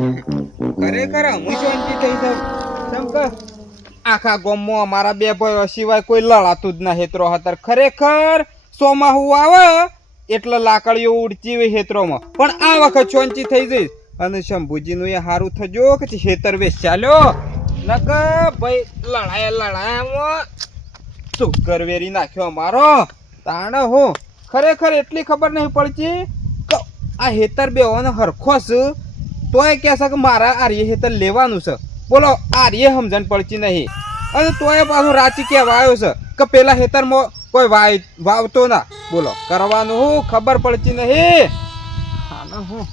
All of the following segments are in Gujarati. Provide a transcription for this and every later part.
ખરેખર હું શાંતિ થઈ જાઉં કે આખા ગામમાં અમારા બે ભાઈઓ સિવાય કોઈ લડાતું જ ના હેતરો હતા. ખરેખર સોમાહુ આવે એટલે લાકડીઓ ઉડતી હોય હેતરોમાં, પણ આ વખત શાંતિ થઈ જઈશ. અને શંભુજીનું એ સારું થજો કે હેતર વેચ ચાલ્યો નક ભાઈ લડાયામાં સુગર વેરી નાખ્યો અમારો તાણ હું ખરેખર એટલી ખબર નહીં પડતી કે આ હેતર બેવાનો હરખો છે તોય કહે છે કે મારા આર્ય હેતર લેવાનું છે. બોલો આર્ય સમજણ પડતી નહીં અને તોય પાછું રાચી કહેવા આવ્યો છે કે પેલા હેતરમાં કોઈ વાવતો ના. બોલો કરવાનું હું ખબર પડતી નહીં. હા હું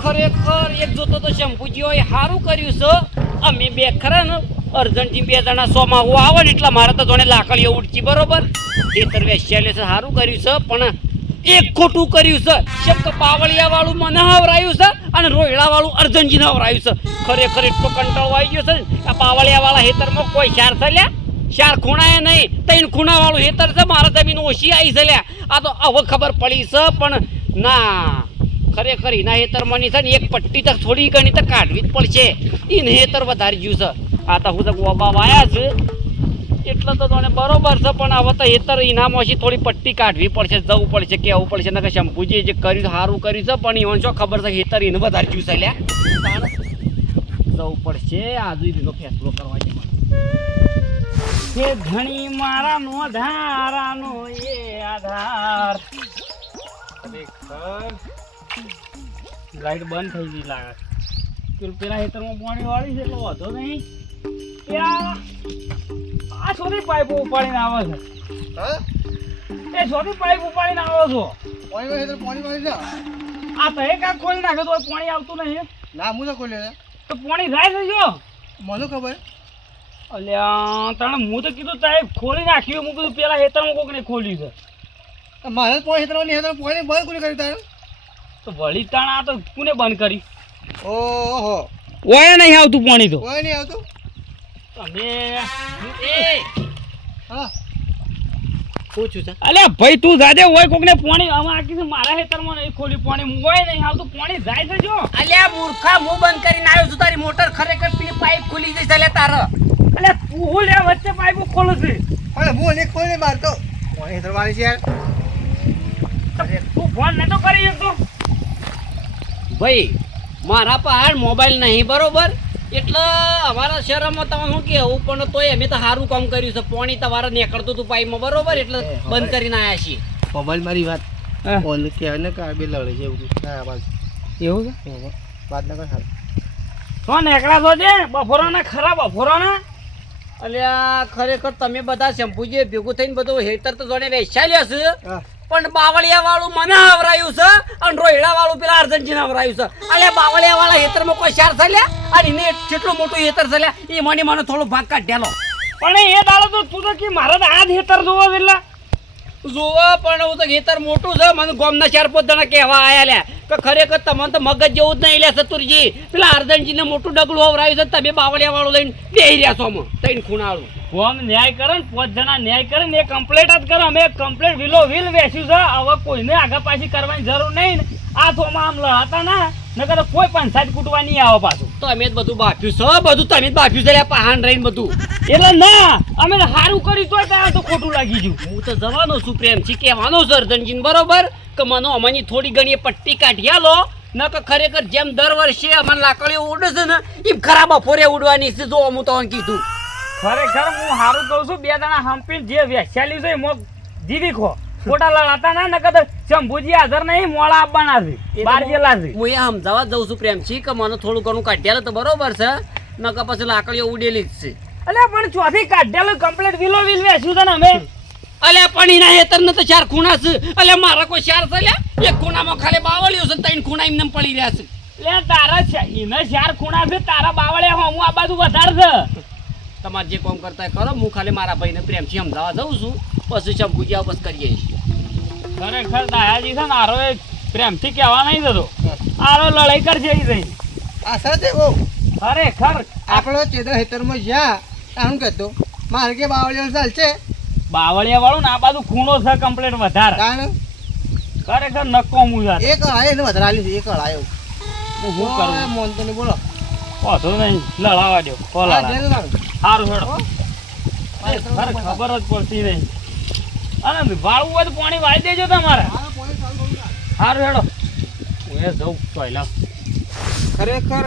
ખરેખર એક જોતો તો શંભુજી હોય સારું કર્યું છે. અમે બે ખરા ને અર્જન્ટથી બે જણા સોમાં હું આવે ને એટલે મારે તો જોડે લાકડીઓ ઉડતી બરોબર. ખેતર વેચાલે છે સારું કર્યું છે, પણ એક ખોટું કર્યું છે. શબ્દ પાવળિયા વાળું મને હવરાયું છે અને રોયડા વાળું અર્જન્ટજીને હવરાયું છે. ખરેખર એટલો કંટાળો આવી ગયો છે ને આ પાવળિયા વાળા હેતરમાં કોઈ શાર થયા શાર ખૂણાય નહીં. 3 ખૂણા વાળું હેતર છે, મારા જમીન ઓછી આવી છે. આ તો હવે ખબર પડી છે, પણ ના ખરેખર એના હેતરમાંની છે ને એક પટ્ટી તક થોડી ઘણી તો કાઢવી જ પડશે. એને હેતર વધારી ગયું છે. આ તો હું તો ગોબા વાયા છે એટલે તો તને બરોબર છે, પણ હવે તો હેતર ઇનામોથી થોડી પટ્ટી કાઢવી પડશે, જવું પડશે, કહેવું પડશે. ને કે શંભુજી જે કર્યું સારું કર્યું છે, પણ એને શું ખબર છે હેતર એને વધારી ગયું છે. લ્યા જવું પડશે આજુ એનો ફેસલો કરવા છે. ધણી મારા નો ધારાનો એ આધાર. લાઈટ બંધ થઈ ગઈ લાગે. પેલા હેતરમાં પાણી વાળી છે એટલે વાંધો નહીં. આ છોરી પાઇપ ઉપાડીને આવે છે. એ છોરી પાઇપ ઉપાડીને આવો છો. પાણી વાળી છે. આ તો એક આ ખોલી નાખે તો પાણી આવતું નહીં. ના હું તો ખોલ્યો તો પાણી જાય છે જો મને ખબર. અલ્યા તને હું તો કીધું તારે ખોલી નાખ્યું. હું કીધું પેલા હેતરમાં કોકને ખોલ્યું છે. મારે પાણી હેતરવાની હેતર પાણી બંધ કોને કરી તારે? તો વળી તાણા આ તો કોને બંધ કરી? ઓહો ઓય નહીં આવતું પાણી તો. કોઈ નહીં આવતું. તમે હા પૂછ્યું છે. અલ્યા ભાઈ તું જાજે હોય કોકને પાણી આમાં આ કીધું મારા હેતરમાં નહીં ખોલ્યું પાણી. હોય નહીં આવતું પાણી જાય છે જો. અલ્યા મૂર્ખા હું બંધ કરીને આવ્યો છું. તારી મોટર ખરેખર પેલી પાઇપ ખુલી જઈ ચાલે તારે. અલ્યા તું લે વચ્ચે પાઇપ ખોલું છે. પણ હું નહીં ખોલી મારતો પાણી હેતરવાની છે યાર. તું ફોન નતો કરી શકતો ભાઈ? મારા પાસે મોબાઈલ નહીં બરોબર, એટલે અમારા શહેરમાં તમે શું કહેવું, પણ તોય અમે તો સારું કામ કર્યું છે. પાણી તમારે નીકળતું હતું પાઇપમાં બરોબર, એટલે બંધ કરીને આવ્યા છીએ. મોબાઈલ મારી વાત ઓલ કહેવાય ને કે બે લડે છે એવું એવું છે વાત ના કર. તો નીકળા તો છે બફોરાના ખરા બફોરાના. અલ્યા ખરેખર તમે બધા શંભુજી ભેગું થઈને બધું હેતર તો જોડે વેચાલ્યા છે, પણ બાવળિયા વાળું મને આવરાયું છે અને રોયડા વાળું પેલા અર્જન્ટીન આવરાયું છે. અલ્યા બાવળિયા વાળા હેતરમાં કોઈ શાર થયા અને એને કેટલું મોટું હેતર થયા એ મને થોડો ભાગ કાઢેલો. પણ એ દાડો તો તું તો કે મારે તો આ જ હેતર જોવો પેલા જોવો, પણ હું તો હેતર મોટું છે. મને ગામના 4-5 જણા કહેવા આયા લ્યા કે ખરેખર તમને તો મગજ જેવું જ નહીં લે ચતુરજી. પેલા અર્જન્ટીને મોટું ડગલું આવરાયું છે, તમે બાવળિયા વાળું લઈને બેહી રહ્યા છો. આમાં 3 ખૂણાવાળું કોમ ન્યાય કરે ને 5 જણા ન્યાય કરે ને એ કમ્પ્લેટ જ કરે. અમે કમ્પ્લેટ વિલો વિલ વેચ્યું છે. હવે કોઈને આગા પાછી કરવાની જરૂર નહીં ને. આ થોમાં આમ લડાતા ના નકર કોઈ પંચાયત કૂટવા નહીં આવે પાછું. તો અમે જ બધું બાફ્યું છે, બધું તમે જ બાફ્યું છે પહાણ રહીને બધું. એટલે ના અમે સારું કર્યું તોય ત્યાં તો ખોટું લાગી ગયું. હું તો જવાનો છું પ્રેમથી કહેવાનો છે અર્જનજીન બરોબર કે મને અમારી થોડી ઘણી પટ્ટી કાઢી આલો. ન કે ખરેખર જેમ દર વર્ષે અમારે લાકડીઓ ઉડે છે ને એમ ખરાબ બપોરે ઉડવાની છે. જો હું તો કીધું ખરેખર હું સારું કહું છું. 2 જણા હંપીને જે વેચાલી છે એમાં જીવી ખો ખોટા લડાતા ના નકર શંભુજી હાજર નહીં મોડા આપવાના છે બાર જેલા છે. હું એ સમજાવવા જઉં છું પ્રેમથી કે મને થોડું ઘણું કાઢ્યા તો બરોબર છે, નકર પછી લાકડીઓ ઉડેલી જ છે. અલ્યા પણ ચોથી કાઢેલું કમ્પ્લીટ વિલો વિલ વેચ્યું છે ને અમે. અલ્યા પણ એના હેતર ને તો 4 ખૂણા છે. અલ્યા મારા કોઈ 4 છે લ્યા? એક ખૂણામાં ખાલી બાવળિયો છે, 3 ખૂણા એમને પડી રહ્યા છે. એટલે તારા એને 4 ખૂણા છે, તારા બાવળિયા હું આ બાજુ વધારે છે. તમારે જે કામ કરતા કરો, હું ખાલી મારા ભાઈને પ્રેમથી સમજાવવા જઉં છું, પછી શંભુજી બસ કરીએ છીએ. ખરેખર દાયાજી છે ને આરો પ્રેમથી કહેવા નહીં જતો, આરો લડાઈ કરશે એ આ સાથે બહુ ખરેખર આપણો ચેતર હેતરમાં જ્યાં આમ કહેતો મારે કે બાવળિયો ચાલશે. બાવળિયા વાળું ને આ બાજુ ખૂણો છે કમ્પ્લીટ વધારે. ખરેખર નકોમું યાર. એક કળાયો એને વધારે આલ્યું છે, એક કળાયો. હું શું કરું? ઓય, મોનતો નહીં, બોલો. વાંધો નહીં, લડાવા દો. કોલ હા, લડાવ. જઈને લાવો. સારું હેડો. ખરે ખબર જ પડતી નહીં. અને વાળવું હોય તો પાણી વાળી દેજો તમારે. હા, પોણી ચાલુ કરું ના. સારું હેડો. હું એ જઉં પહેલા. ખરેખર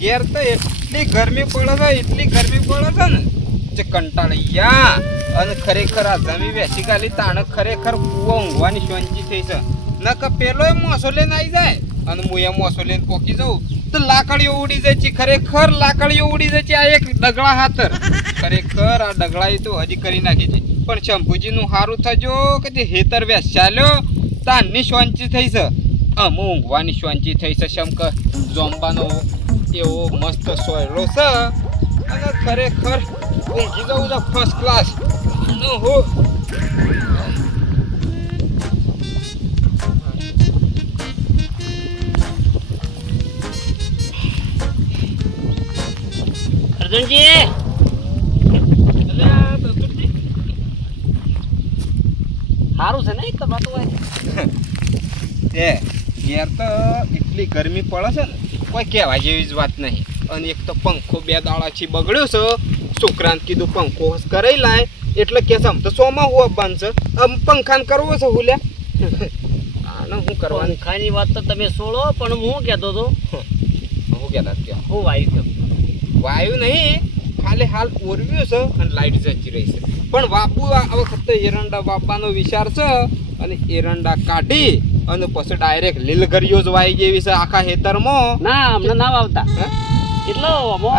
ઘેર તો એટલી ગરમી પડે છે, એટલી ગરમી પડે છે ને જે કંટાળી ગયા. અને ખરેખર આ જમી બેસી ગાલી તાણે ખરેખર કૂવો ઊંઘવાની શાંતિ થઈ છે. નકર પેલો એ મોસો લઈને આવી જાય અને હું એ મોસો લઈને પોકી જાઉં તો લાકડીઓ ઉડી જાય છે. ખરેખર લાકડીઓ ઉડી જાય છે. આ એક ડગલા હાથર ખરેખર આ ડગલા તો હજી કરી નાખી છે. પણ શંભુજીનું સારું થજો કે તે હેતર વેસ ચાલ્યો તાનની શાંતિ થઈ છે. અમુ ઊંઘવાની શાંતિ થઈ છે. શંકર જોંબાનો એવો મસ્ત સોયરો છે અને ખરેખર ઊંઘી જવું છે ફર્સ્ટ ક્લાસ. હો અર્જુનજી સારું છે ને તમારે તો એ ઘેર તો એટલી ગરમી પડે છે ને કોઈ કહેવા જેવી જ વાત નહીં. અને એક તો પંખો 2 દાડાથી બગડ્યો છે. છોકરાને કીધું પંખો કરાઈ લાય એટલે કે આમ તો સોમાં હું બાંધશે આમ પંખાને કરવો છે હુલ્યા. આને શું કરવાનું? પંખાની વાત તો તમે છોડો, પણ હું કહેતો હતો શું કહેતા ત્યાં હું વાયુ કહેતો. વાયુ નહીં, ખાલી હાલ ઓરવ્યું છે અને લાઈટ જતી રહી છે. પણ બાપુ આ વખતે એરંડા બાપાનો વિચાર છે અને એરંડા કાઢી અને પછી ડાયરેક્ટ લીલગરીઓ જ વાઈ જેવી છે આખા ખેતરમાં. ના હમણાં ના વાવતા હે? એટલો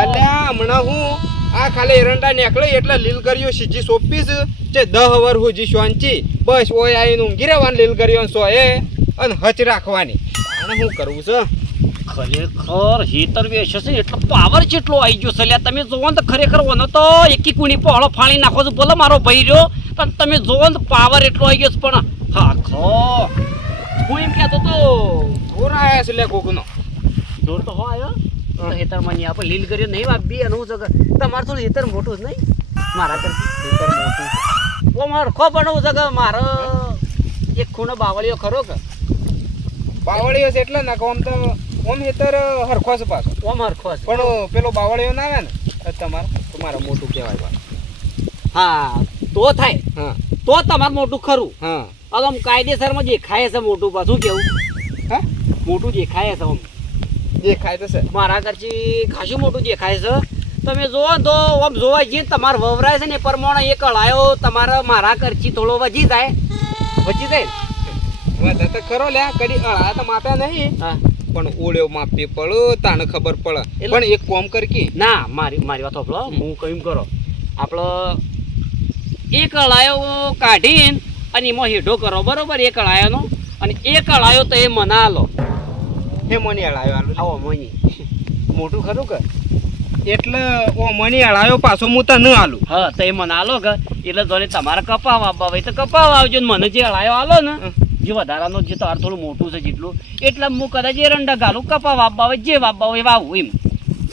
અલ્યા હમણાં હું આ ખાલી એરંડા નીકળે એટલે લીલગરીઓ સીધી સોંપીશ જે 10 વર સુધી શાંતિ. બસ ઓય આવીને ઊંઘી રહેવાની લીલગરીઓ સોએ અને હચ રાખવાની. આને શું કરવું છે? ખરેખર હેતર વેચે છે એટલો પાવર જેટલો આવી ગયો છે લ્યા. તમે જોવો ને તો ખરેખર ઓનો તો એકી કુણી પહોળો ફાળી નાખો છો. બોલો મારો ભાઈ રહ્યો પણ તમે જોવો ને તો પાવર એટલો આવી ગયો છે. પણ હા ખો હું એમ કહેતો તો જોર આવ્યા છે લે કોકનો. જોર તો હો આવ્યો તો હેતર માં આપણે લીલ કર્યો નહીં વાપી અને હું જગર તમારે થોડું હેતર મોટું જ નહીં મારા કરતી હેતર મોટું છે. ઓ મારો ખો પણ હું જગર મારો એક ખૂણો બાવળીઓ ખરો કે બાવળીઓ છે એટલે ના આમ તો ઓમ હેતર હરખો છે પાછો. ઓમ હરખો છે. પણ પેલો બાવળીઓ ના આવે ને તમારે મોટું કહેવાય પાછું. હા તો થાય હા તો તમારે મોટું ખરું. હા આમ કાયદેસરમાં દેખાય છે મોટું પાછું કેવું હા મોટું દેખાય છે આમ દેખાય તો છે. મારા કરતી ખાસું મોટું દેખાય છે. તમે જોવો ને તો આમ જોવા જઈએ ને તમારે વવરાય છે ને એ પ્રમાણે એક અળાયો તમારા મારા કરતી થોડો વધી જાય ને. વધારે તો ખરો લ્યા કદી અળા તો માપ્યા નહીં હા પણ ઓળ્યો માપી પડો તાને ખબર પડે. પણ એક કોમ કર કી ના મારી વાત સાંભળો હું કયું કરો આપણો એક અળાયો કાઢીને અને એમાં હેઠો કરો બરોબર એક અળાયાનો અને એક અળાયો તો એ મના લો હે મની અળાયો આલો આવો મની મોટું ખરું કે એટલે ઓ મની અળાયો પાછો હું તને આલું. હા તો એ મને આલો કે એટલે જોડે તમારે કપાવ આપવા હોય તો કપાવ આવજો ને મને જે અળાયો આલો ને જે વધારાનો જે તાર થોડું મોટું છે જેટલું એટલે હું કદાચ એરંડા ગાલું કપાવ આપવા હોય જે વાપવા હોય વાવું એમ.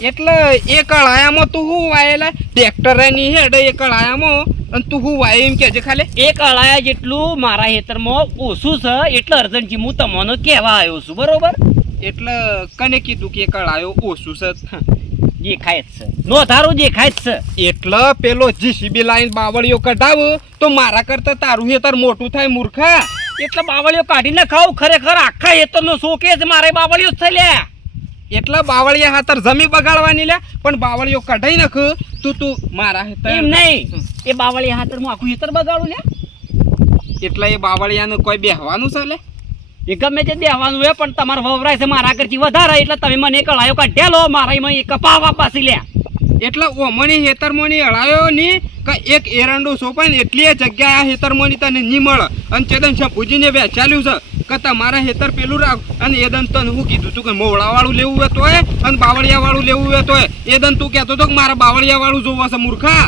એટલે એક અળાયામાં તું હું વાયેલા ટ્રેક્ટર ની હેડ એક અળાયામાં અને તું હું વાય એમ કે ખાલી એક અળાયા જેટલું મારા ખેતરમાં ઓછું છે એટલે અર્જનજી હું તમને કહેવા આવ્યો છું બરોબર. એટલે કને કીધું કે એક અળાયો ઓછું છે? દેખાય જ છે નો ધારું દેખાય જ છે. એટલે પેલો જીસીબી લાઈન બાવળીઓ કઢાવ તો મારા કરતા તારું હેતર મોટું થાય મૂર્ખા. એટલે બાવળીઓ કાઢીને ખાવ ખરેખર આખા ખેતરનો શોકે છે મારે બાવળીઓ જ થઈ લ્યા. એટલે બાવળિયા હાથર જમી બગાડવાની લે પણ બાવળીઓ કઢાઈ નાખ તું મારા હેતર એમ નહીં એ બાવળીયા હાથરમાં આખું ખેતર બગાડું લ્યા. એટલે એ બાવળિયાનું કોઈ બેહવાનું છે લે? એ ગમે તે દેવાનું હોય પણ તમારે વવરાય છે મારા કરતી વધારે એટલે તમે મને એક અળાયો કાઢ્યા લો મારા એમાં એક કપાવા પાછી લ્યા. એટલે ઓમણી હેતરમોની અળાયો ની એક એરંડો સોપાય ને એટલી જગ્યા આ હેતરમોની તને નહીં મળે. અને ચેતન શંભુજીને બેચાલ્યું છે કે તમારા હેતર પેલું રાખ અને એદન તને હું કીધું તું કે મોવળા વાળું લેવું હોય તોય અને બાવળિયા વાળું લેવું હોય તોય એદન તું કહેતો હતો કે મારા બાવળિયા વાળું જોવા છે મૂર્ખા.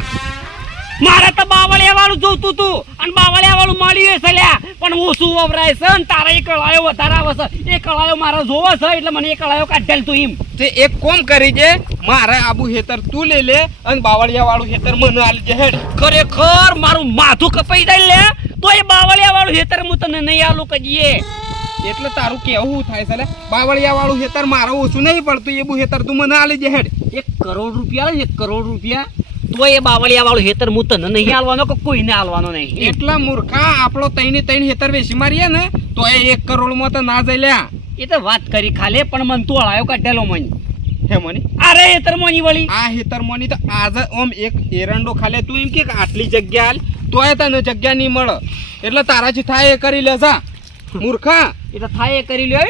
મારે તો બાવળિયા વાળું જોતું તું અને બાવળિયા વાળું મળ્યું છે લ્યા પણ ઓછું વવરાય છે ને તારા એક અળાયો વધારે આવે છે. એક અળાયો મારો જોવો છે એટલે મને એક અળાયો કાઢેલ તું એમ. તે એક કોમ કરી દે મારે આબુ હેતર તું લઈ લે અને બાવળિયા વાળું હેતર મને આલી દે હેડ. ખરેખર મારું માથું કપાઈ જાય લે તો એ બાવળિયા વાળું હેતર હું તને નહીં આલું કદીએ. એટલે તારું કેવું થાય છે લે બાવળિયા વાળું હેતર મારો ઓછું નહીં પડતું એ બુ હેતર તું મને આલી દે હેડ 1 કરોડ રૂપિયા લે 1 કરોડ રૂપિયા તો એ બાવળિયા વાળું હેતર હું તને નહીં આલવાનો કે કોઈને આલવાનો નહીં એટલા મૂર્ખા આપણો તૈણ હેતર વેચી મારીએ ને તો એ 1 કરોડમાં તો ના જઈ લ્યા એ તો વાત કરી ખાલે પણ મન તો હળાયો કાઢેલો મન હે મની અરે હેતર મોની વળી આ હેતર મોની તો આજે ઓમ એક એરંડો ખાલે તું એમ કે આટલી જગ્યા હાલ તોય તને જગ્યા નહીં મળે એટલે તારાથી થાય એ કરી લેજા મૂર્ખા એ તો થાય એ કરી લ્યો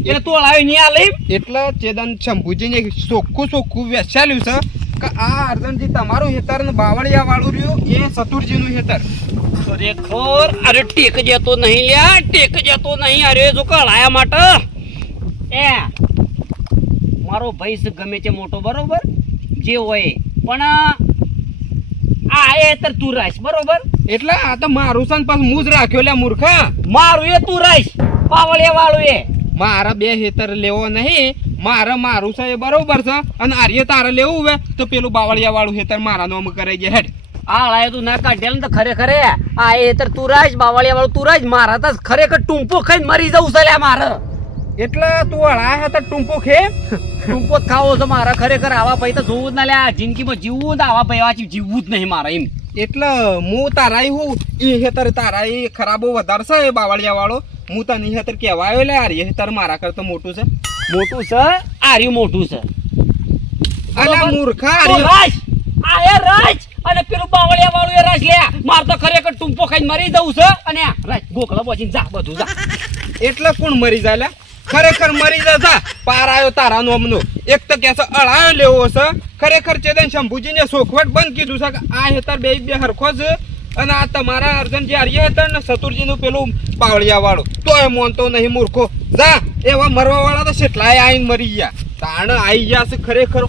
એટલે તું હળાયો નહીં આલે એટલે ચેદન શંભુજીને ચોખ્ખું વેચાલ્યું છે કે આ અર્જનજી તમારું હેતર ને બાવળિયા વાળું રહ્યું એ સતુરજીનું હેતર ખરેખર અરે ટેક જતો નહીં લ્યા ટેક જતો નહીં અરે જો કળાયા માટે એ મારો ભાઈ છે ગમે તે મોટો બરોબર જે હોય પણ આ હેતર તું રાખ બરોબર એટલે આ તો મારું છે ને પાછું હું જ રાખ્યો લે મૂર્ખા મારું એ તું રાખ બાવળિયા વાળું એ મારા બે હેતર લેવો નહીં મારું છે એ બરોબર છે અને આર્ય તારે લેવું હોય તો પેલું બાવળિયા વાળું હેતર મારા નામ કરાઈ જાય હેડ આ લાય તું ના કાઢેલ ને તો ખરેખર આ હેતર તું રાખ બાવળિયા વાળું તું રાખ મારા તો ખરેખર ટૂંપો ખાઈને મરી જવું છે લે મારે એટલે તું હળાયા હતા ટૂંપો ખે ટૂંપો જ ખાવો છે મારા ખરેખર આવા ભાઈ તો જોવું જ ના લે આ જિંદગીમાં જીવવું ને આવા ભાઈ વાંચી જીવવું જ નહીં મારે એમ એટલે હું તારા હું એ હેતર તારા એ ખરાબો વધારે છે એ બાવળિયા વાળો હું તને હેતર કહેવાયો લે આર્ય હેતર મારા કરતા મોટું છે મોટું છે આર્યું મોટું છે અલા મૂર્ખા તો આર્ય રાજ આ એ રાજ અને પેલું બાવળિયા વાળું એ રાજ લે માર તો ખરેખર ટૂંપો ખાઈને મરી જવું છે અને આ રાજ ગોખલા બોચીને જા બધું જા એટલે કોણ મરી જાય લે ખરેખર મરી જતા પાર આવ્યો તારા નોમનો એક તો કે છે અળાયો લેવો છે ખરેખર ચેતન શંભુજીને સોખવટ બંધ કીધું છે કે આ હેતર બે હરખો છે અને આ તમારા અર્જનજી આર્ય હેતર ને સતુરજીનું પેલું બાવળિયા વાળું તો એ મોનતો નહીં મૂર્ખો જા એવા મરવા વાળા તો કેટલાય આઈને મરી ગયા તાણ આવી ગયા છે ખરેખર